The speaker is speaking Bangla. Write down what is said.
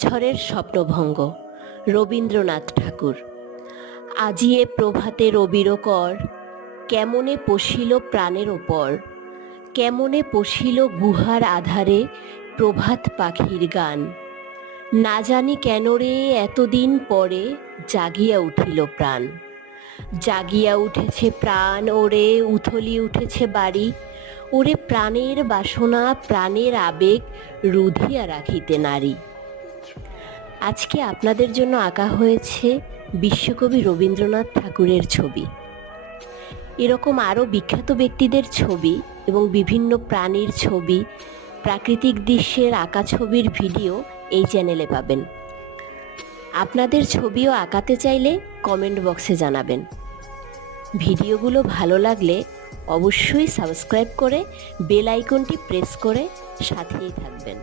ঝড়ের স্বপ্নভঙ্গ, রবীন্দ্রনাথ ঠাকুর। আজিয়ে প্রভাতে রবির কর, কেমনে পশিল প্রাণের ওপর, কেমনে পশিল গুহার আধারে প্রভাত পাখির গান। না জানি কেন রে এতদিন পরে জাগিয়া উঠিল প্রাণ। জাগিয়া উঠেছে প্রাণ, ওরে উথলি উঠেছে বাড়ি। ওরে প্রাণের বাসনা, প্রাণের আবেগ রুধিয়া রাখিতে নারী। আজকে আপনাদের জন্য আঁকা হয়েছে বিশ্বকবি রবীন্দ্রনাথ ঠাকুরের ছবি। এরকম আরও বিখ্যাত ব্যক্তিদের ছবি এবং বিভিন্ন প্রাণীর ছবি, প্রাকৃতিক দৃশ্যের আঁকা ছবির ভিডিও এই চ্যানেলে পাবেন। আপনাদের ছবিও আঁকাতে চাইলে কমেন্ট বক্সে জানাবেন। ভিডিওগুলো ভালো লাগলে অবশ্যই সাবস্ক্রাইব করে বেল আইকনটি প্রেস করে সাথেই থাকবেন।